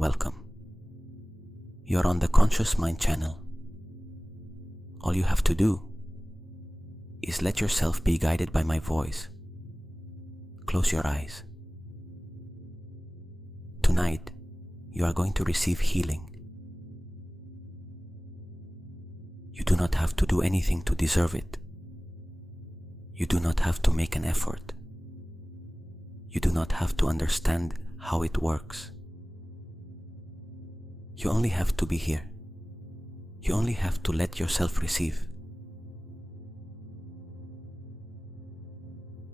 Welcome. You're on the Conscious Mind channel. All you have to do is let yourself be guided by my voice. Close your eyes. Tonight, you are going to receive healing. You do not have to do anything to deserve it. You do not have to make an effort. You do not have to understand how it works. You only have to be here. You only have to let yourself receive.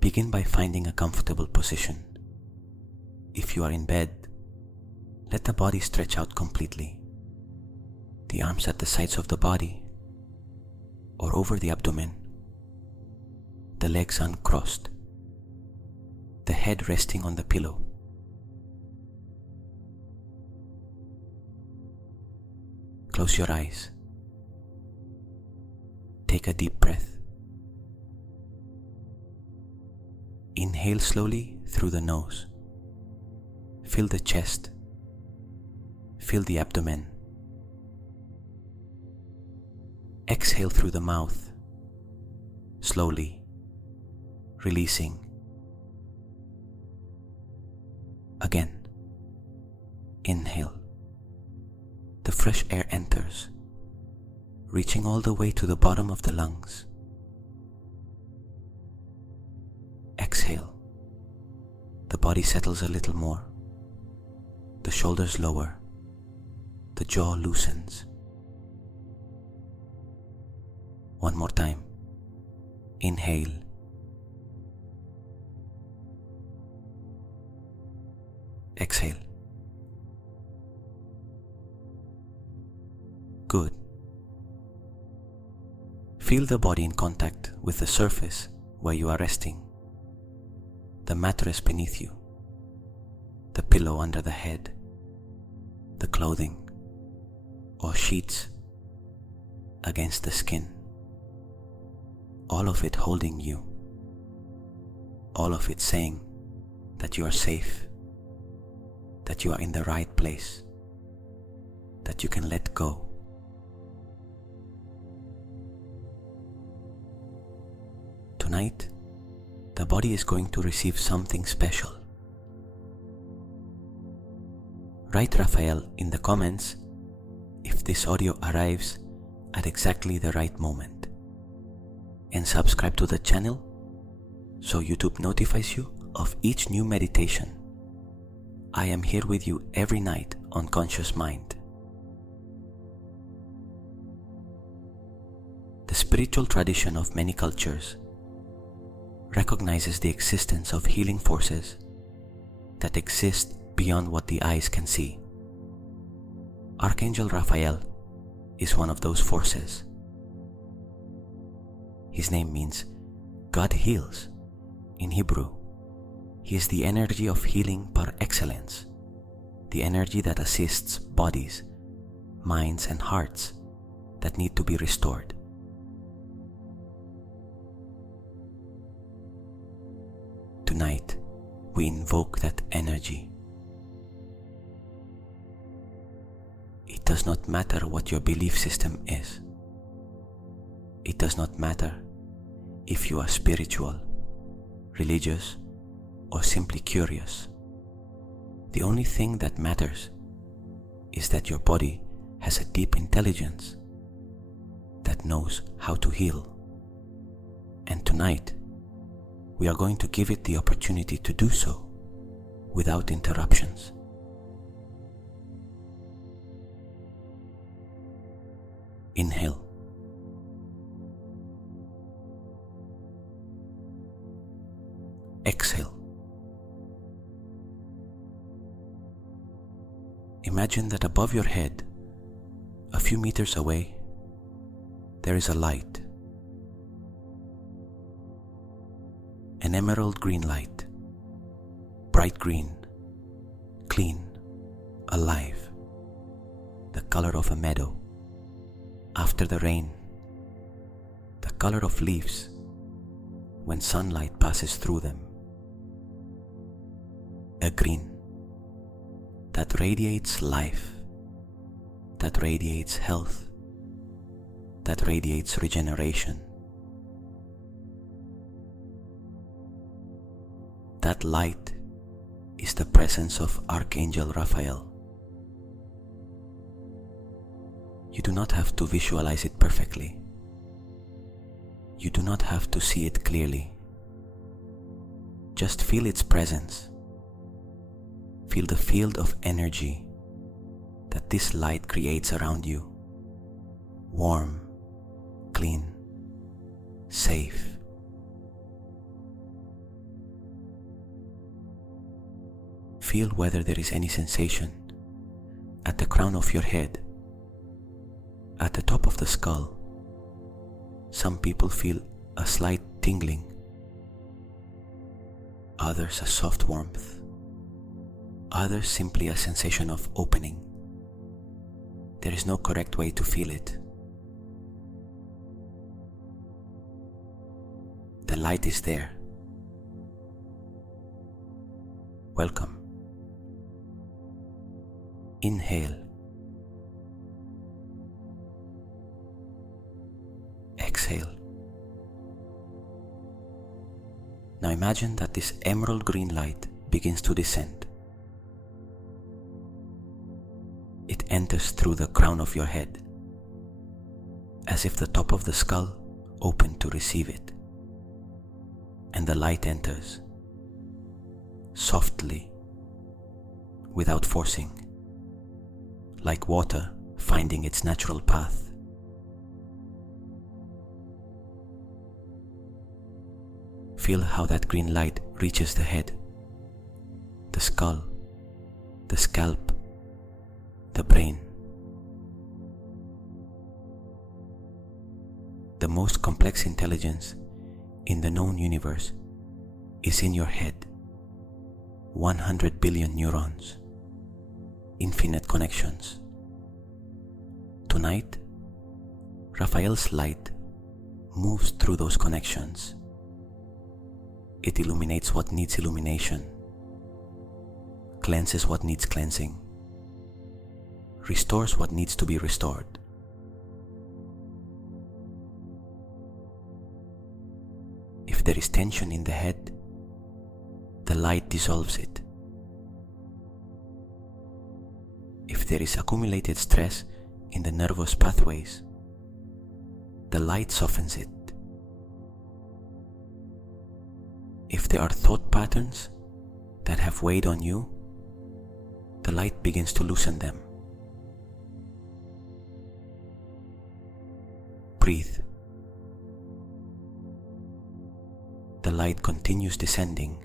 Begin by finding a comfortable position. If you are in bed, let the body stretch out completely. The arms at the sides of the body or over the abdomen. The legs uncrossed. The head resting on the pillow. Close your eyes. Take a deep breath. Inhale slowly through the nose. Fill the chest. Fill the abdomen. Exhale through the mouth. Slowly, releasing. Again. Inhale. The fresh air enters, reaching all the way to the bottom of the lungs. Exhale. The body settles a little more. The shoulders lower. The jaw loosens. One more time. Inhale. Exhale. Good. Feel the body in contact with the surface where you are resting. The mattress beneath you. The pillow under the head. The clothing or sheets against the skin. All of it holding you. All of it saying that you are safe. That you are in the right place. That you can let go. Tonight, the body is going to receive something special. Write Raphael in the comments if this audio arrives at exactly the right moment. And subscribe to the channel so YouTube notifies you of each new meditation. I am here with you every night on Conscious Mind. The spiritual tradition of many cultures recognizes the existence of healing forces that exist beyond what the eyes can see. Archangel Raphael is one of those forces. His name means God heals in Hebrew. He is the energy of healing par excellence, the energy that assists bodies, minds, and hearts that need to be restored. Tonight, we invoke that energy. It does not matter what your belief system is. It does not matter if you are spiritual, religious, or simply curious. The only thing that matters is that your body has a deep intelligence that knows how to heal. And tonight, we are going to give it the opportunity to do so without interruptions. Inhale. Exhale. Imagine that above your head, a few meters away, there is a light. An emerald green light, bright green, clean, alive, the color of a meadow. After the rain, the color of leaves when sunlight passes through them. A green, that radiates life, that radiates health, that radiates regeneration. That light is the presence of Archangel Raphael. You do not have to visualize it perfectly. You do not have to see it clearly. Just feel its presence. Feel the field of energy that this light creates around you. Warm, clean, safe. Feel whether there is any sensation at the crown of your head, at the top of the skull. Some people feel a slight tingling, others a soft warmth, others simply a sensation of opening. There is no correct way to feel it. The light is there. Welcome. Inhale. Exhale. Now imagine that this emerald green light begins to descend. It enters through the crown of your head, as if the top of the skull opened to receive it. And the light enters, softly, without forcing, like water finding its natural path. Feel how that green light reaches the head, the skull, the scalp, the brain. The most complex intelligence in the known universe is in your head. 100 billion neurons, infinite connections. Tonight, Raphael's light moves through those connections. It illuminates what needs illumination, cleanses what needs cleansing, restores what needs to be restored. If there is tension in the head, the light dissolves it. If there is accumulated stress in the nervous pathways, the light softens it. If there are thought patterns that have weighed on you, the light begins to loosen them. Breathe. The light continues descending.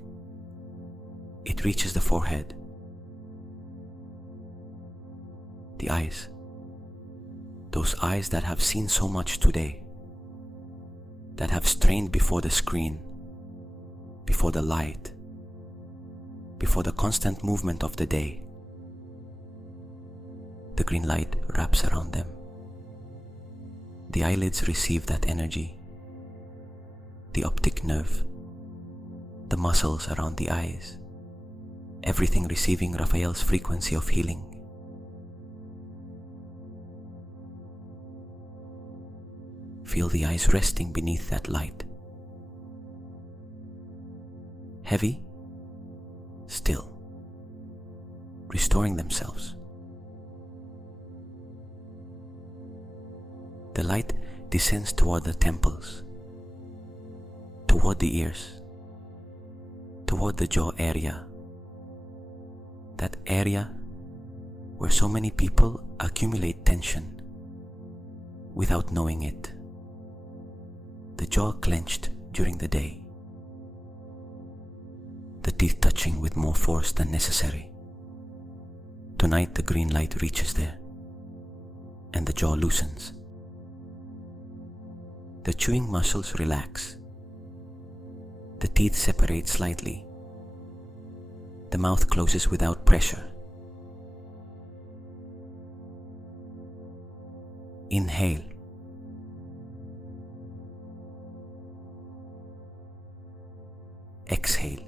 It reaches the forehead, the eyes, those eyes that have seen so much today, that have strained before the screen, before the light, before the constant movement of the day. The green light wraps around them. The eyelids receive that energy, the optic nerve, the muscles around the eyes, everything receiving Raphael's frequency of healing. Feel the eyes resting beneath that light. Heavy, still, restoring themselves. The light descends toward the temples, toward the ears, toward the jaw area, that area where so many people accumulate tension without knowing it. The jaw clenched during the day, the teeth touching with more force than necessary. Tonight the green light reaches there, and the jaw loosens. The chewing muscles relax. The teeth separate slightly. The mouth closes without pressure. Inhale. Exhale.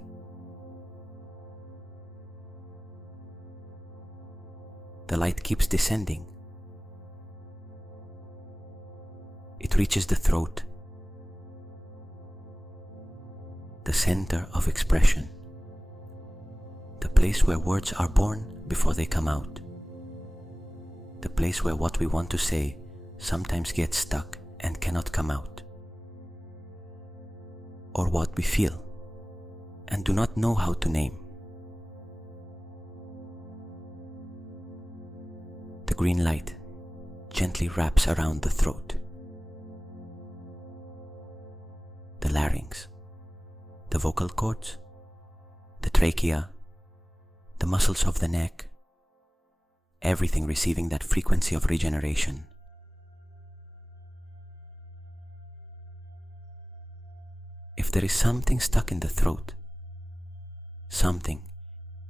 The light keeps descending. It reaches the throat, the center of expression, the place where words are born before they come out, the place where what we want to say sometimes gets stuck and cannot come out, or what we feel and do not know how to name. The green light gently wraps around the throat, the larynx, the vocal cords, the trachea, the muscles of the neck, everything receiving that frequency of regeneration. If there is something stuck in the throat, something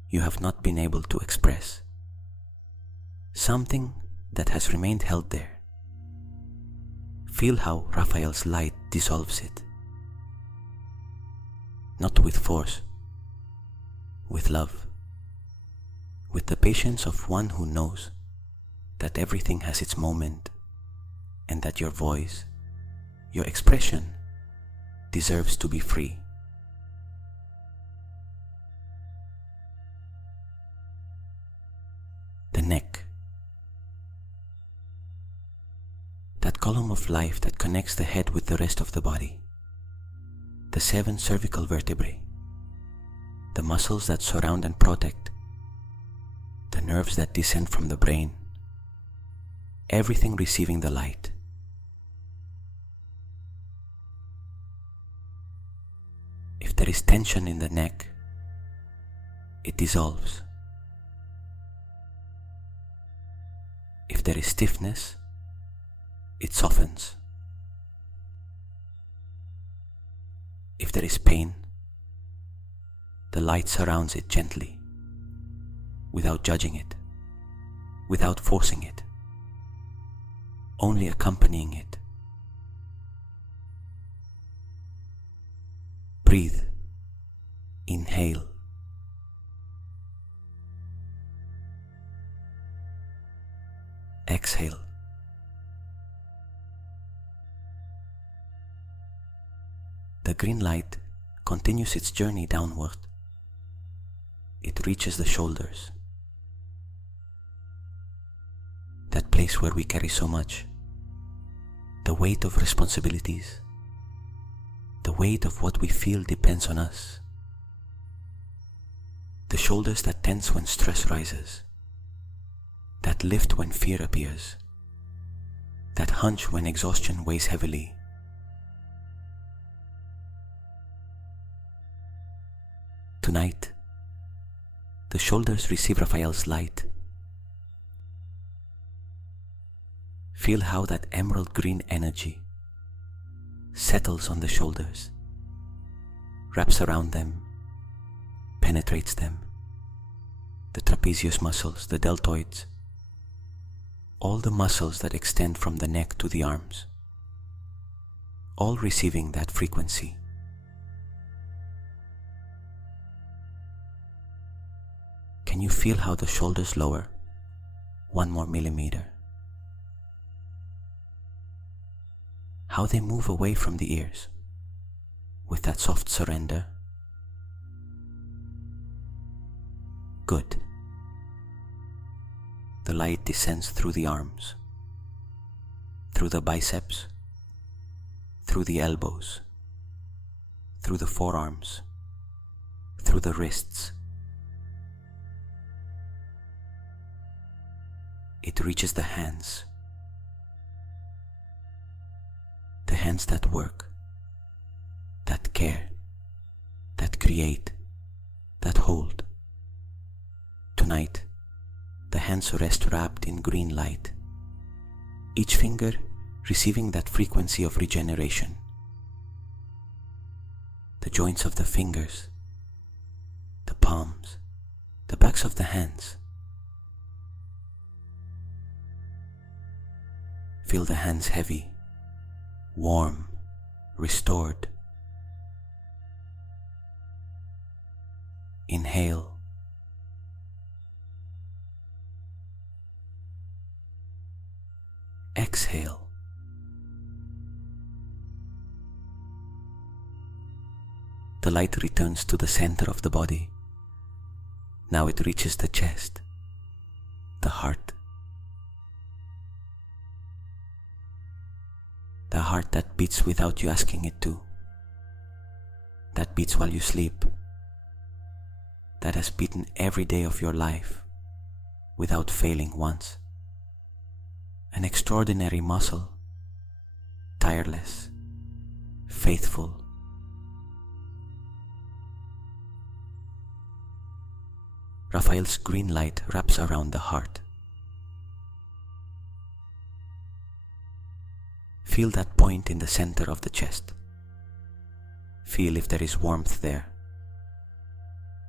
you have not been able to express, something that has remained held there, feel how Raphael's light dissolves it. Not with force, with love, with the patience of one who knows that everything has its moment and that your voice, your expression, deserves to be free. The neck, that column of life that connects the head with the rest of the body, the 7 cervical vertebrae, the muscles that surround and protect, the nerves that descend from the brain, everything receiving the light. If there is tension in the neck, it dissolves. If there is stiffness, it softens. If there is pain, the light surrounds it gently, without judging it, without forcing it, only accompanying it. Breathe, inhale. Exhale. The green light continues its journey downward. It reaches the shoulders, that place where we carry so much, the weight of responsibilities, the weight of what we feel depends on us, the shoulders that tense when stress rises, that lift when fear appears, that hunch when exhaustion weighs heavily. Tonight, the shoulders receive Raphael's light. Feel how that emerald green energy settles on the shoulders, wraps around them, penetrates them, the trapezius muscles, the deltoids, all the muscles that extend from the neck to the arms, all receiving that frequency. Can you feel how the shoulders lower 1 more millimeter? How they move away from the ears with that soft surrender? Good. The light descends through the arms, through the biceps, through the elbows, through the forearms, through the wrists. It reaches the hands that work, that care, that create, that hold. Tonight, the hands rest wrapped in green light, each finger receiving that frequency of regeneration. The joints of the fingers, the palms, the backs of the hands. Feel the hands heavy, warm, restored. Inhale. exhale. The light returns to the center of the body. Now it reaches the chest, the heart. The heart that beats without you asking it to. That beats while you sleep. That has beaten every day of your life without failing once. An extraordinary muscle, tireless, faithful. Raphael's green light wraps around the heart. Feel that point in the center of the chest. Feel if there is warmth there,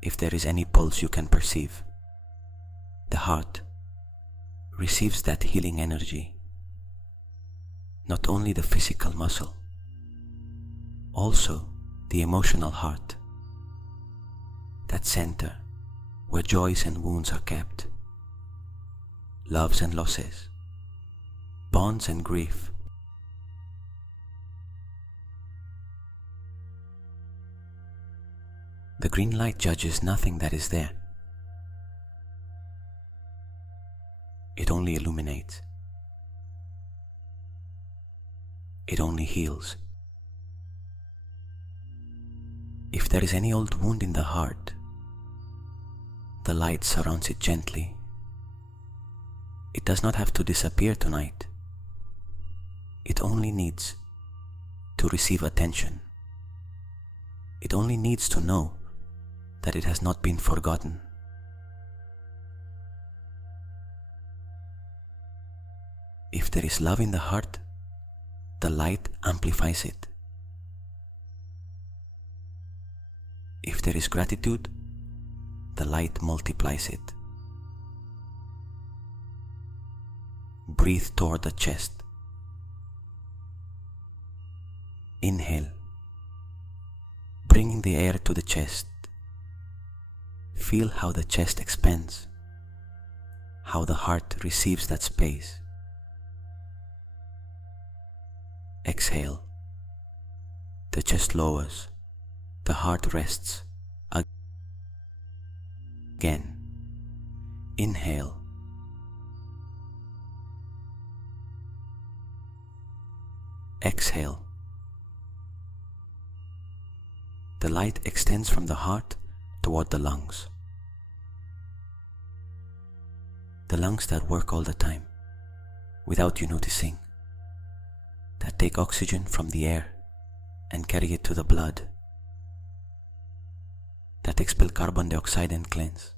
if there is any pulse you can perceive. The heart receives that healing energy, not only the physical muscle, also the emotional heart, that center where joys and wounds are kept, loves and losses, bonds and grief. The green light judges nothing that is there. It only illuminates. It only heals. If there is any old wound in the heart, the light surrounds it gently. It does not have to disappear tonight. It only needs to receive attention. It only needs to know that it has not been forgotten. If there is love in the heart, the light amplifies it. If there is gratitude, the light multiplies it. Breathe toward the chest. Inhale, bringing the air to the chest. Feel how the chest expands, how the heart receives that space. Exhale. The chest lowers, the heart rests. Again. Inhale. Exhale. The light extends from the heart toward the lungs. The lungs that work all the time, without you noticing, that take oxygen from the air and carry it to the blood, that expel carbon dioxide and cleanse,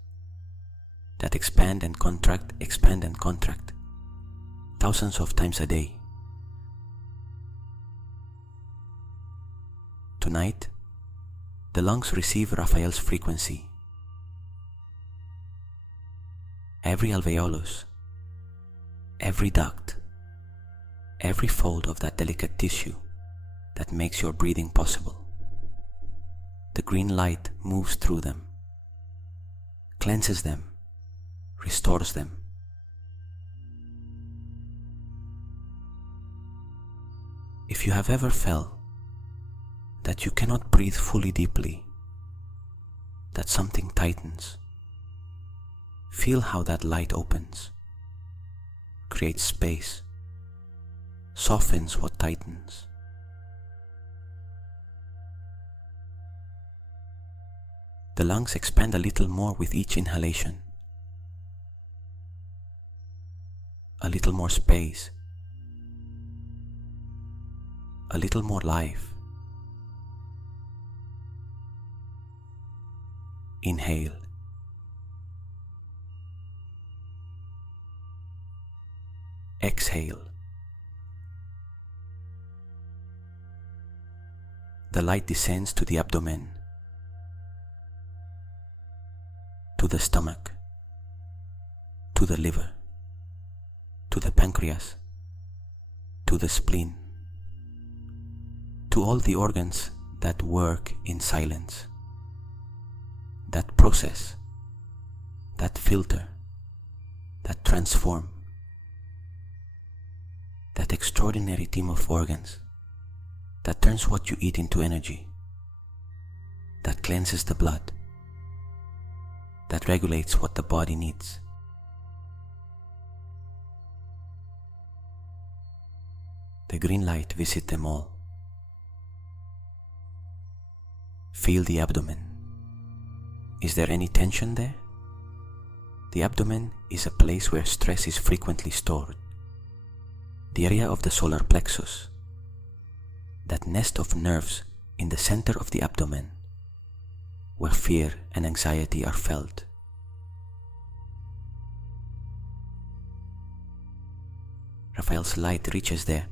that expand and contract, thousands of times a day. Tonight, the lungs receive Raphael's frequency. Every alveolus, every duct, every fold of that delicate tissue that makes your breathing possible. The green light moves through them, cleanses them, restores them. If you have ever felt that you cannot breathe fully deeply, that something tightens, feel how that light opens, creates space, softens what tightens. The lungs expand a little more with each inhalation. A little more space, a little more life. Inhale. Exhale. The light descends to the abdomen, to the stomach, to the liver, to the pancreas, to the spleen, to all the organs that work in silence, that process, that filter, that transform, that extraordinary team of organs that turns what you eat into energy, that cleanses the blood, that regulates what the body needs. The green light visits them all. Feel the abdomen. Is there any tension there? The abdomen is a place where stress is frequently stored. The area of the solar plexus, that nest of nerves in the center of the abdomen, where fear and anxiety are felt. Raphael's light reaches there,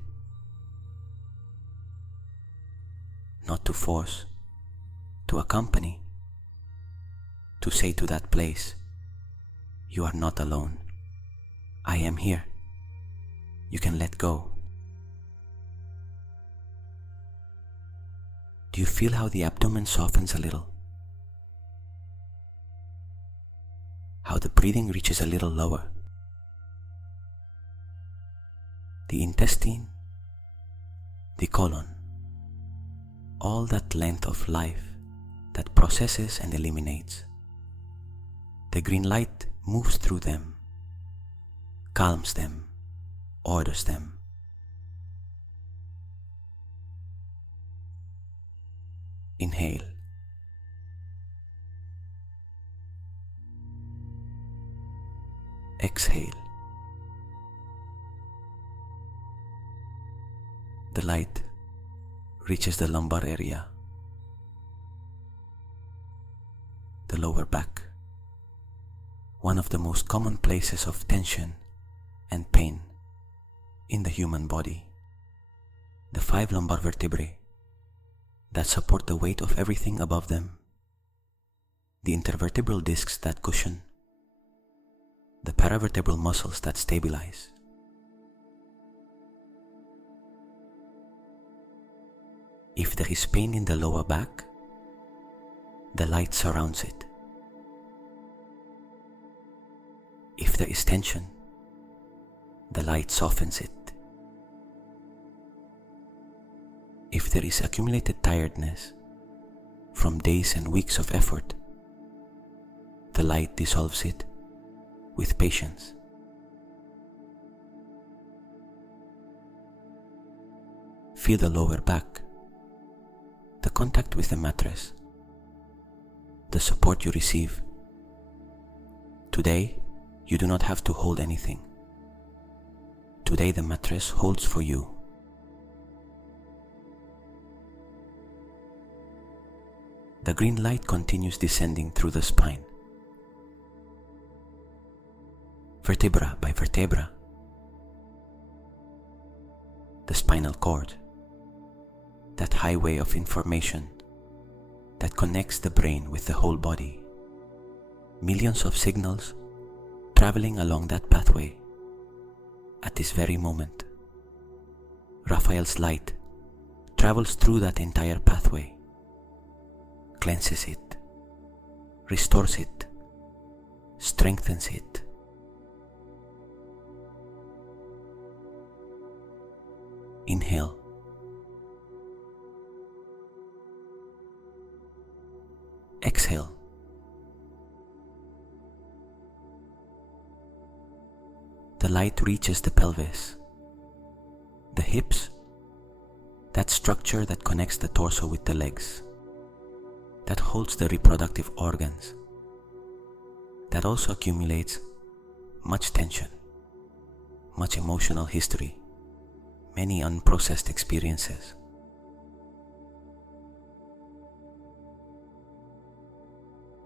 not to force, to accompany, to say to that place, you are not alone. I am here. You can let go. Do you feel how the abdomen softens a little? How the breathing reaches a little lower? The intestine, the colon, all that length of life that processes and eliminates. The green light moves through them, calms them, orders them. Inhale. Exhale. The light reaches the lumbar area, the lower back, one of the most common places of tension and pain in the human body. The 5 lumbar vertebrae that support the weight of everything above them, the intervertebral discs that cushion, the paravertebral muscles that stabilize. If there is pain in the lower back, the light surrounds it. If there is tension, the light softens it. If there is accumulated tiredness from days and weeks of effort, the light dissolves it with patience. Feel the lower back, the contact with the mattress, the support you receive. Today, you do not have to hold anything. Today, the mattress holds for you. The green light continues descending through the spine, vertebra by vertebra. The spinal cord, that highway of information that connects the brain with the whole body. Millions of signals traveling along that pathway at this very moment. Raphael's light travels through that entire pathway, cleanses it, restores it, strengthens it. Inhale. Exhale. The light reaches the pelvis, the hips, that structure that connects the torso with the legs, that holds the reproductive organs, that also accumulates much tension, much emotional history, many unprocessed experiences.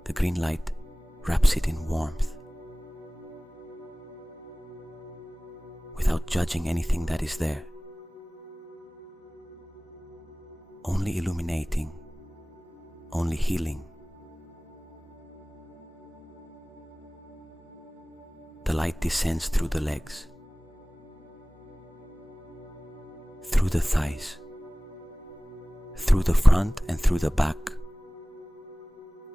The green light wraps it in warmth, without judging anything that is there, only illuminating, only healing. The light descends through the legs, through the thighs, through the front and through the back,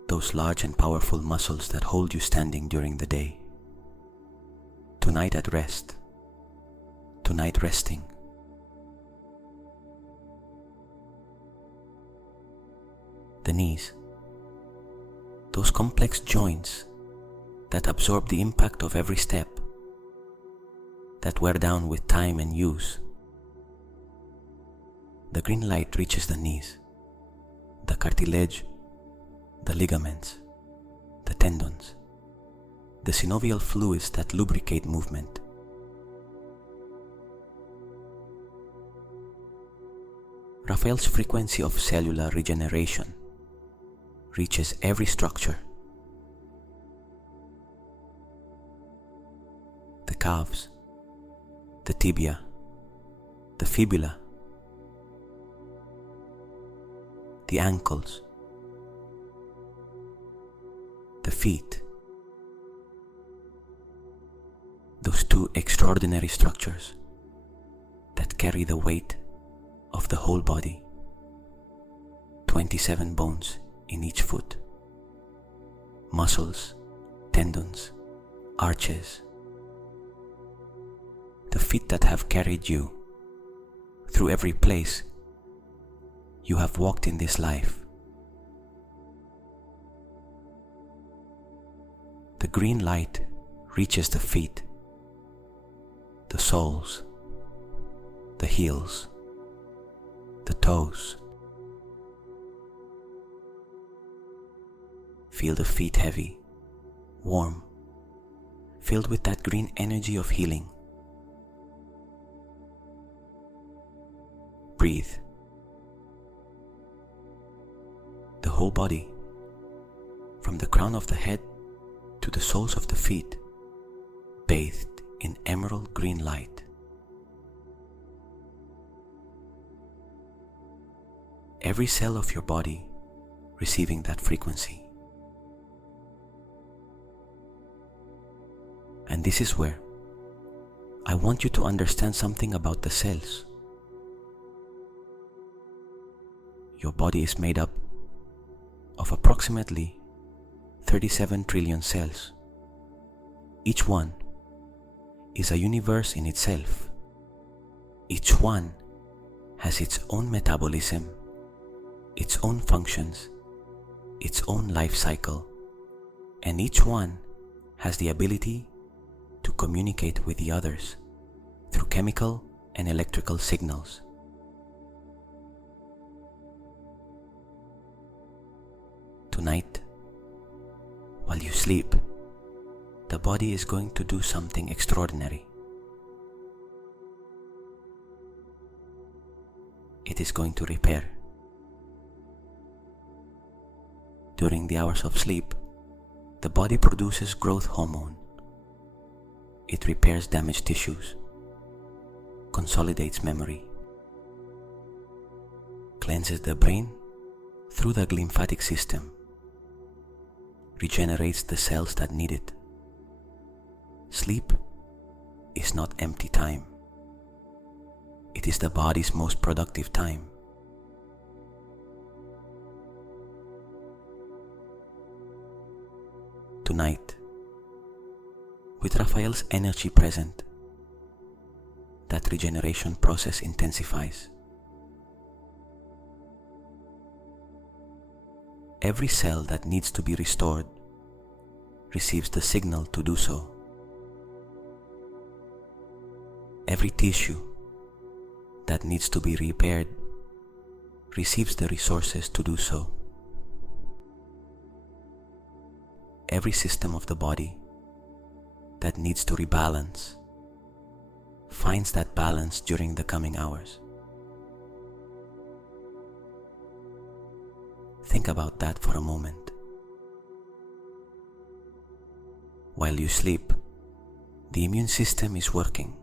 those large and powerful muscles that hold you standing during the day. Tonight at rest, tonight resting, the knees, those complex joints that absorb the impact of every step, that wear down with time and use. The green light reaches the knees, the cartilage, the ligaments, the tendons, the synovial fluids that lubricate movement. Raphael's frequency of cellular regeneration reaches every structure. The calves, the tibia, the fibula, the ankles, the feet, those two extraordinary structures that carry the weight of the whole body, 27 bones in each foot, muscles, tendons, arches, the feet that have carried you through every place you have walked in this life. The green light reaches the feet, the soles, the heels, the toes. Feel the feet heavy, warm, filled with that green energy of healing. Breathe. The whole body, from the crown of the head to the soles of the feet, bathed in emerald green light. Every cell of your body receiving that frequency. And this is where I want you to understand something about the cells. Your body is made up of approximately 37 trillion cells. Each one is a universe in itself. Each one has its own metabolism, its own functions, its own life cycle, and each one has the ability to communicate with the others through chemical and electrical signals. Tonight, while you sleep, the body is going to do something extraordinary. It is going to repair. During the hours of sleep, the body produces growth hormone. It repairs damaged tissues, consolidates memory, cleanses the brain through the lymphatic system, regenerates the cells that need it. Sleep is not empty time. It is the body's most productive time. Tonight, with Raphael's energy present, that regeneration process intensifies. Every cell that needs to be restored receives the signal to do so. Every tissue that needs to be repaired receives the resources to do so. Every system of the body that needs to rebalance finds that balance during the coming hours. Think about that for a moment. While you sleep, the immune system is working,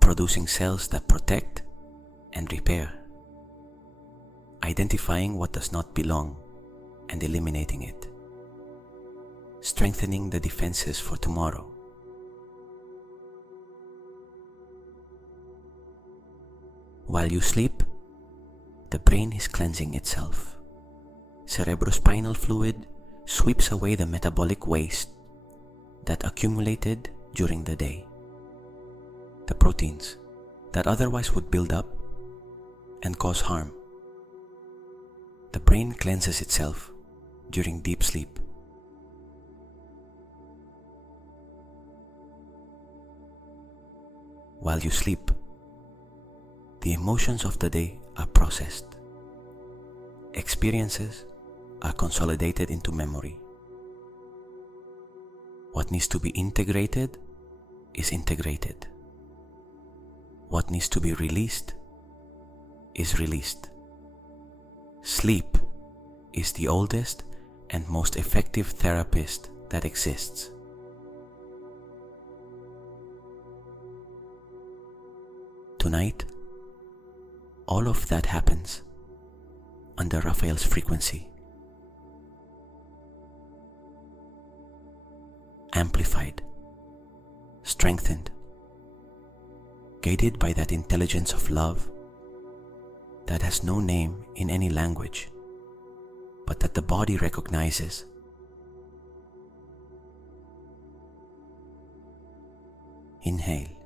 producing cells that protect and repair, identifying what does not belong and eliminating it, strengthening the defenses for tomorrow. While you sleep, the brain is cleansing itself. Cerebrospinal fluid sweeps away the metabolic waste that accumulated during the day. The proteins that otherwise would build up and cause harm. The brain cleanses itself during deep sleep. While you sleep, the emotions of the day are processed. Experiences are consolidated into memory. What needs to be integrated is integrated. What needs to be released is released. Sleep is the oldest and most effective therapist that exists. Tonight, all of that happens under Raphael's frequency, amplified, strengthened, guided by that intelligence of love that has no name in any language, but that the body recognizes. Inhale.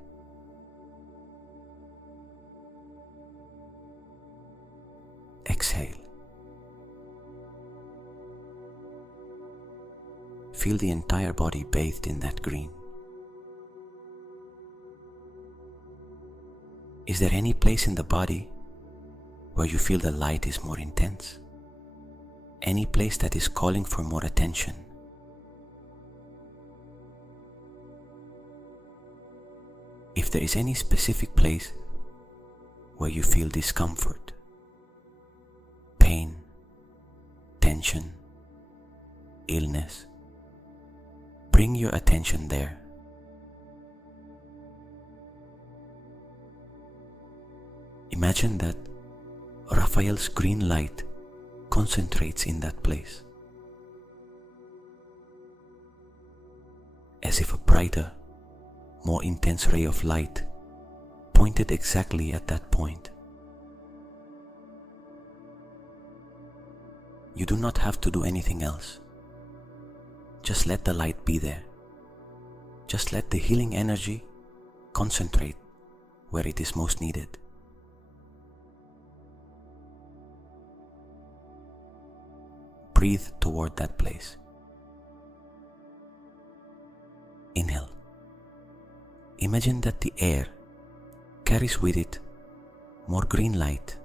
Exhale. Feel the entire body bathed in that green. Is there any place in the body where you feel the light is more intense? Any place that is calling for more attention? If there is any specific place where you feel discomfort, pain, tension, illness, bring your attention there. Imagine that Raphael's green light concentrates in that place, as if a brighter, more intense ray of light pointed exactly at that point. You do not have to do anything else. Just let the light be there. Just let the healing energy concentrate where it is most needed. Breathe toward that place. Inhale. Imagine that the air carries with it more green light,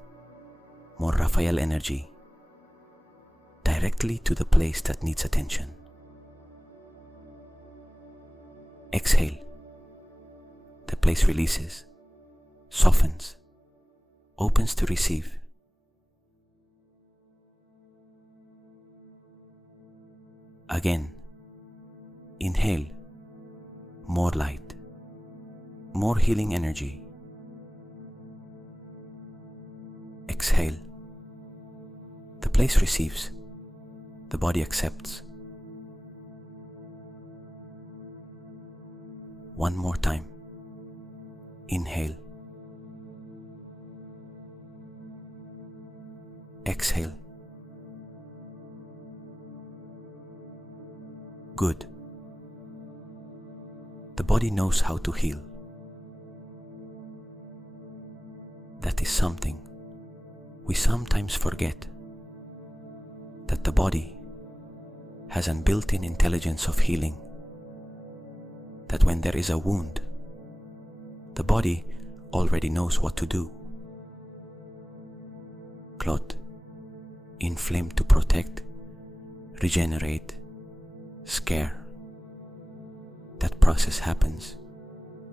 more Raphael energy, directly to the place that needs attention. Exhale. The place releases, softens, opens to receive. Again, inhale, more light, more healing energy. Exhale. The place receives, the body accepts. One more time. Inhale. Exhale. Good. The body knows how to heal. That is something we sometimes forget, that the body has a built-in intelligence of healing, that when there is a wound, the body already knows what to do. Clot, inflame to protect, regenerate, scare. That process happens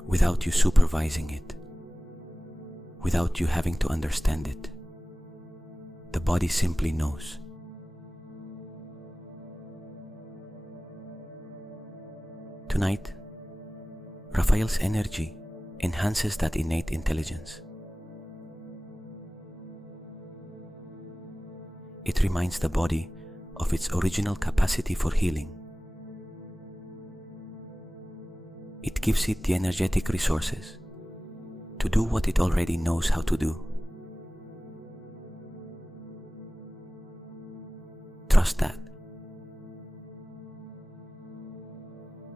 without you supervising it, without you having to understand it. The body simply knows. Tonight, Raphael's energy enhances that innate intelligence. It reminds the body of its original capacity for healing. It gives it the energetic resources to do what it already knows how to do. Trust that.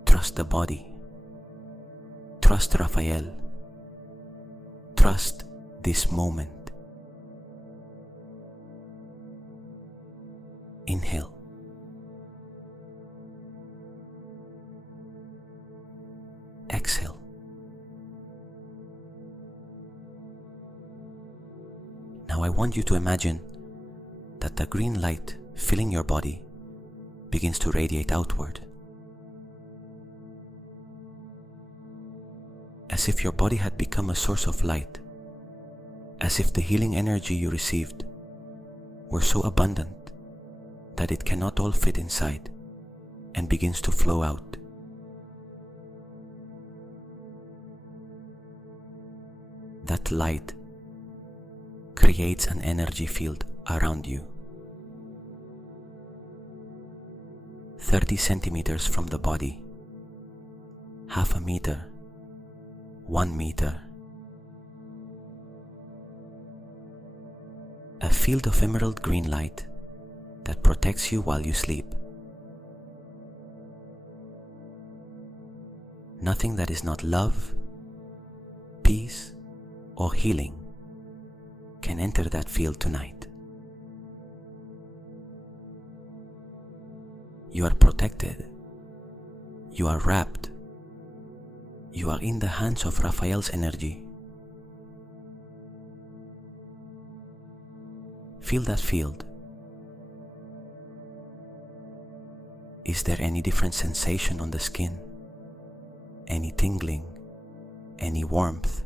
Trust the body. Trust Raphael. Trust this moment. Inhale. Exhale. Now I want you to imagine that the green light filling your body begins to radiate outward, as if your body had become a source of light, as if the healing energy you received were so abundant that it cannot all fit inside and begins to flow out. That light creates an energy field around you, 30 centimeters from the body, half a meter, 1 meter. A field of emerald green light that protects you while you sleep. Nothing that is not love, peace, or healing can enter that field tonight. You are protected. You are wrapped. You are in the hands of Raphael's energy. Feel that field. Is there any different sensation on the skin? Any tingling? Any warmth?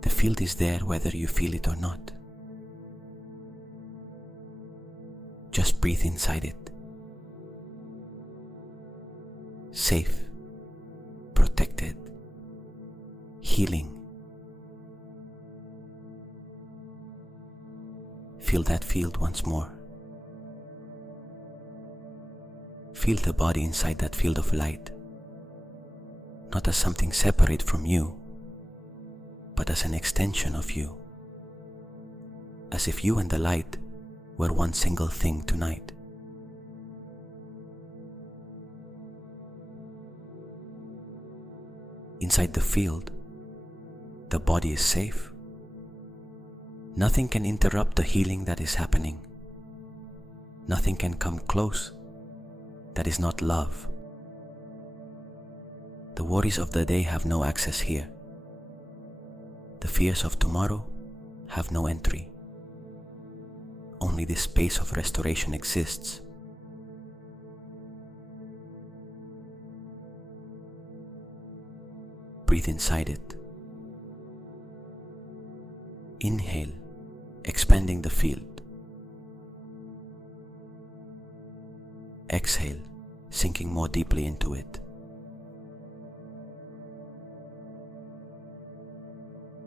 The field is there whether you feel it or not. Just breathe inside it. Safe, protected, healing. Feel that field once more. Feel the body inside that field of light, not as something separate from you, but as an extension of you, as if you and the light were one single thing tonight. Inside the field, the body is safe. Nothing can interrupt the healing that is happening. Nothing can come close that is not love. The worries of the day have no access here. The fears of tomorrow have no entry. Only this space of restoration exists. Breathe inside it. Inhale, expanding the field. Exhale, sinking more deeply into it.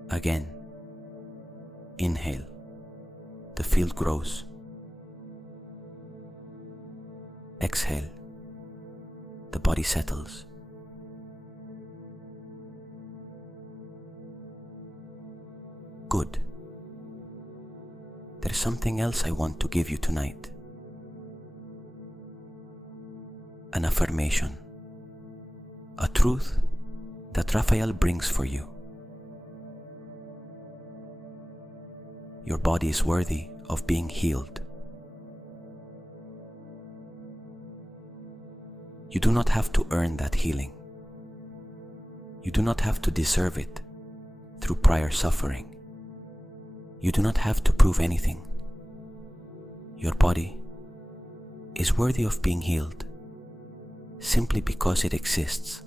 Again, inhale, the field grows. Exhale, the body settles. Good. There's something else I want to give you tonight. An affirmation. A truth that Raphael brings for you. Your body is worthy of being healed. You do not have to earn that healing. You do not have to deserve it through prior suffering. You do not have to prove anything. Your body is worthy of being healed simply because it exists,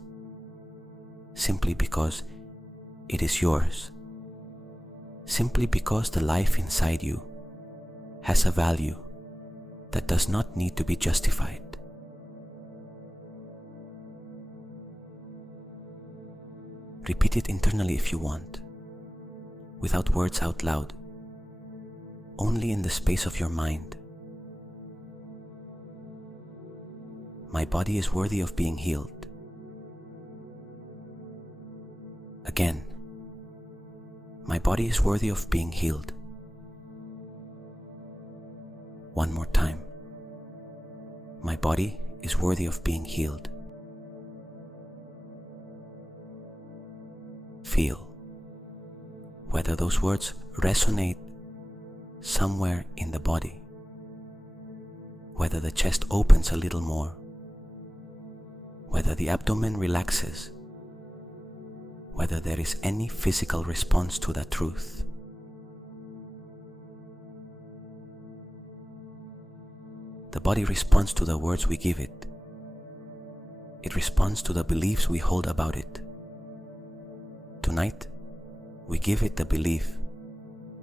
simply because it is yours, simply because the life inside you has a value that does not need to be justified. Repeat it internally if you want, without words out loud, only in the space of your mind. My body is worthy of being healed. Again, my body is worthy of being healed. One more time. My body is worthy of being healed. Feel whether those words resonate somewhere in the body, whether the chest opens a little more, whether the abdomen relaxes, whether there is any physical response to that truth. The body responds to the words we give it. It responds to the beliefs we hold about it. Tonight, we give it the belief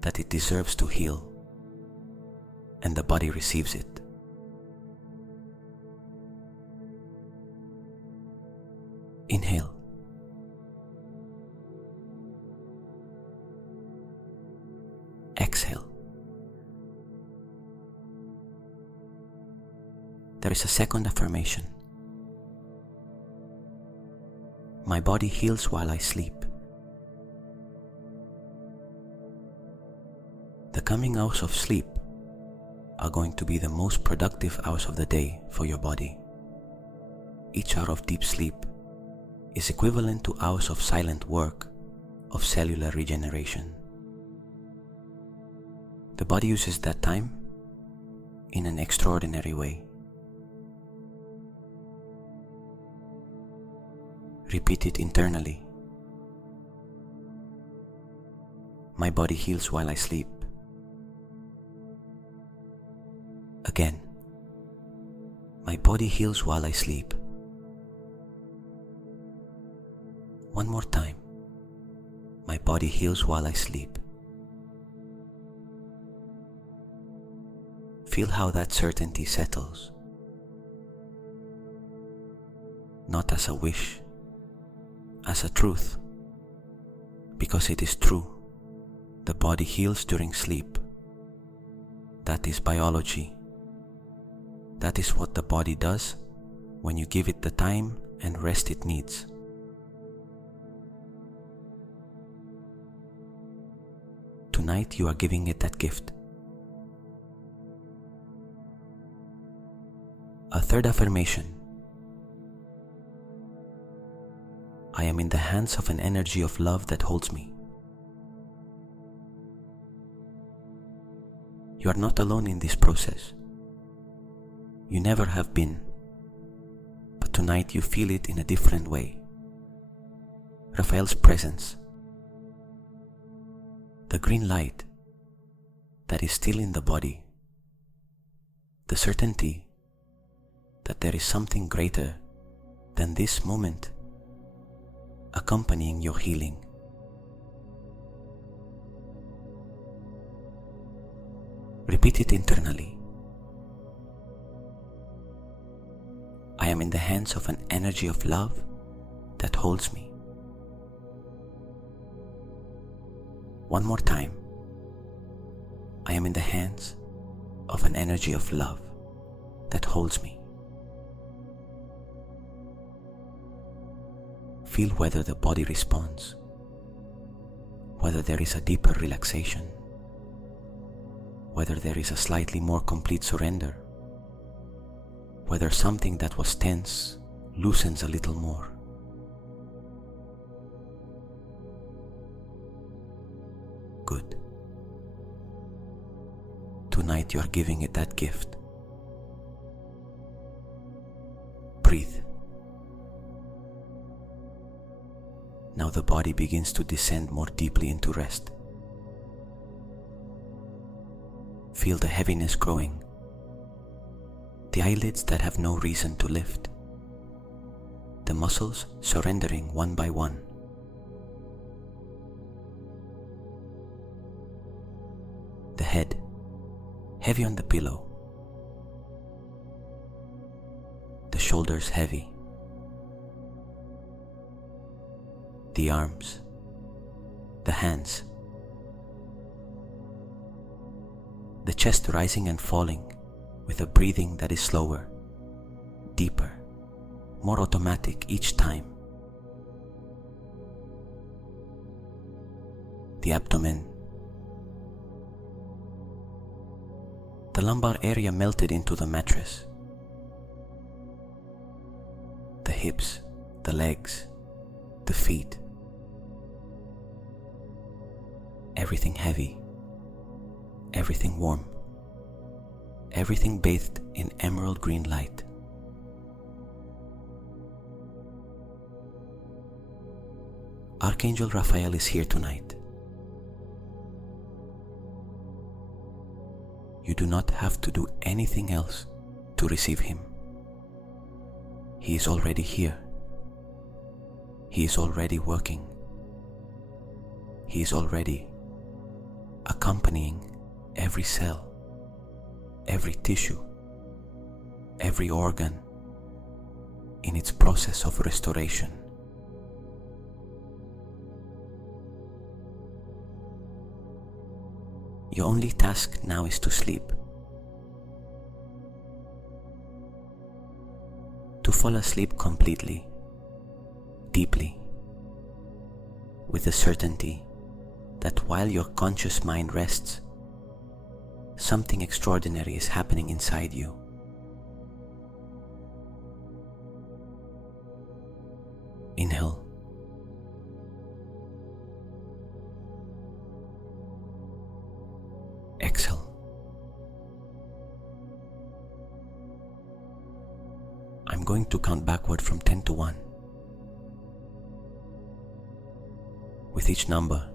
that it deserves to heal, and the body receives it. Inhale. Exhale. There is a second affirmation. My body heals while I sleep. The coming hours of sleep are going to be the most productive hours of the day for your body. Each hour of deep sleep is equivalent to hours of silent work of cellular regeneration. The body uses that time in an extraordinary way. Repeat it internally. My body heals while I sleep. Again. My body heals while I sleep. One more time. My body heals while I sleep. Feel how that certainty settles. Not as a wish, as a truth. Because it is true. The body heals during sleep. That is biology. That is what the body does when you give it the time and rest it needs. Tonight you are giving it that gift. A third affirmation. I am in the hands of an energy of love that holds me. You are not alone in this process. You never have been, but tonight you feel it in a different way. Raphael's presence, the green light that is still in the body, the certainty that there is something greater than this moment accompanying your healing. Repeat it internally. I am in the hands of an energy of love that holds me. One more time. I am in the hands of an energy of love that holds me. Feel whether the body responds, whether there is a deeper relaxation, whether there is a slightly more complete surrender, whether something that was tense loosens a little more. Good. Tonight you are giving it that gift. Breathe. Now the body begins to descend more deeply into rest. Feel the heaviness growing, the eyelids that have no reason to lift, the muscles surrendering one by one. The head, heavy on the pillow, the shoulders heavy, the arms, the hands, the chest rising and falling with a breathing that is slower, deeper, more automatic each time. The abdomen, the lumbar area melted into the mattress, the hips, the legs, the feet, everything heavy, everything warm, everything bathed in emerald green light. Archangel Raphael is here tonight. You do not have to do anything else to receive him. He is already here. He is already working. He is already accompanying every cell, every tissue, every organ in its process of restoration. Your only task now is to sleep. To fall asleep completely, deeply, with the certainty that while your conscious mind rests, something extraordinary is happening inside you. Inhale. Exhale. I'm going to count backward from 10 to 1. With each number,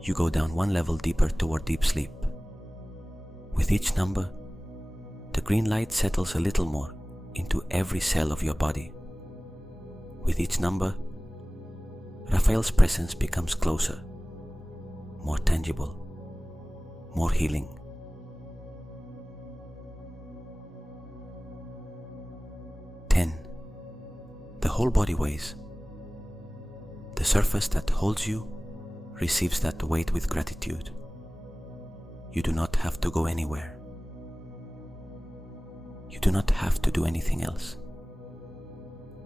you go down one level deeper toward deep sleep. With each number, the green light settles a little more into every cell of your body. With each number, Raphael's presence becomes closer, more tangible, more healing. 10. The whole body weighs. The surface that holds you receives that weight with gratitude. You do not have to go anywhere. You do not have to do anything else.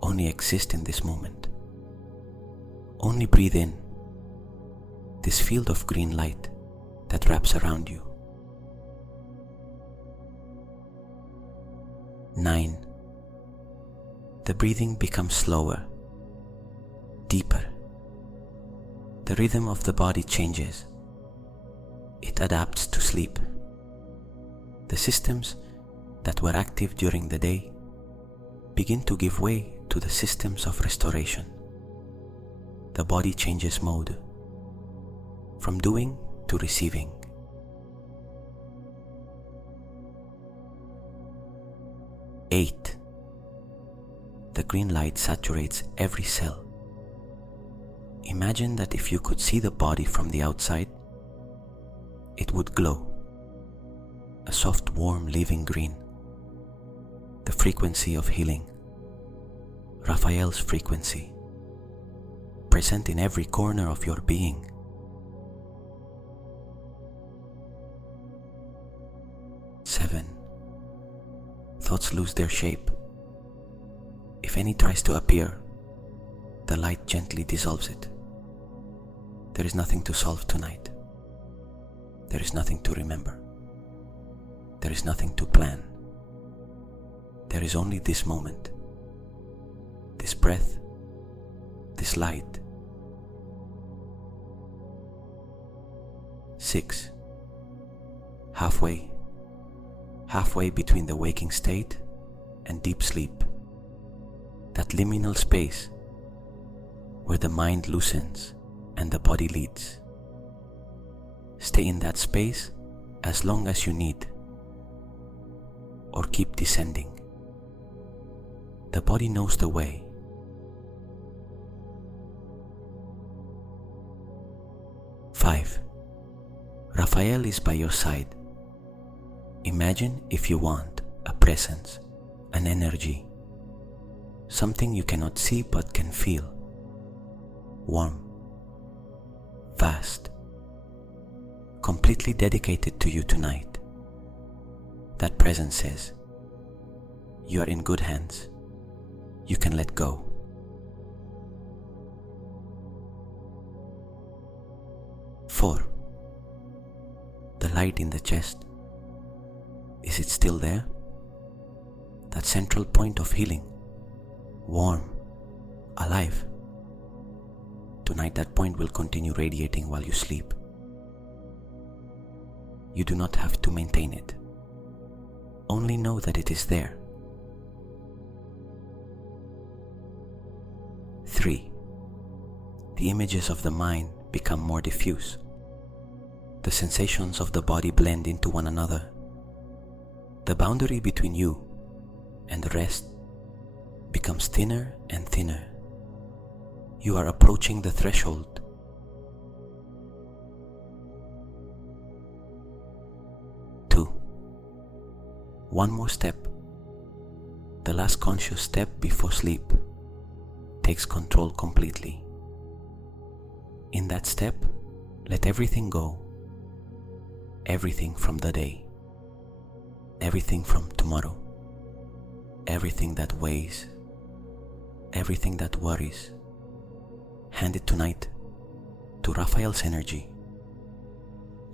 Only exist in this moment. Only breathe in this field of green light that wraps around you. 9. The breathing becomes slower, deeper. The rhythm of the body changes. It adapts to sleep. The systems that were active during the day begin to give way to the systems of restoration. The body changes mode, from doing to receiving. 8. The green light saturates every cell. Imagine that if you could see the body from the outside, it would glow. A soft, warm, living green. The frequency of healing. Raphael's frequency. Present in every corner of your being. 7. Thoughts lose their shape. If any tries to appear, the light gently dissolves it. There is nothing to solve tonight. There is nothing to remember. There is nothing to plan. There is only this moment, this breath, this light. 6. Halfway between the waking state and deep sleep. That liminal space where the mind loosens and the body leads. Stay in that space as long as you need, or keep descending. The body knows the way. 5. Raphael is by your side. Imagine, if you want, a presence, an energy, something you cannot see but can feel. Warm, vast, completely dedicated to you tonight. That presence says, you are in good hands. You can let go. 4. The light in the chest. Is it still there? That central point of healing. Warm, alive. Tonight that point will continue radiating while you sleep. You do not have to maintain it. Only know that it is there. 3. The images of the mind become more diffuse. The sensations of the body blend into one another. The boundary between you and the rest becomes thinner and thinner. You are approaching the threshold. 2. One more step. The last conscious step before sleep takes control completely. In that step, let everything go. Everything from the day. Everything from tomorrow. Everything that weighs. Everything that worries. Hand it tonight to Raphael's energy.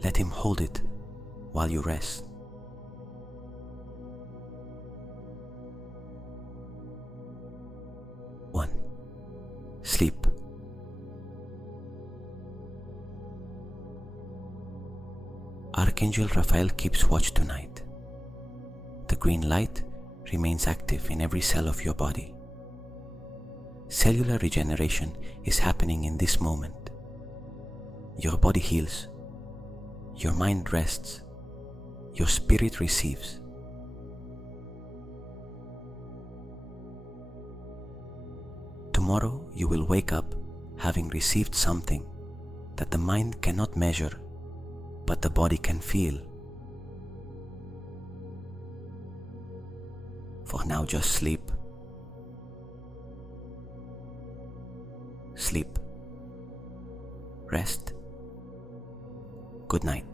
Let him hold it while you rest. Sleep. Archangel Raphael keeps watch tonight. The green light remains active in every cell of your body. Cellular regeneration is happening in this moment. Your body heals. Your mind rests. Your spirit receives. Tomorrow you will wake up having received something that the mind cannot measure, but the body can feel. For now, just sleep. Sleep. Rest. Good night.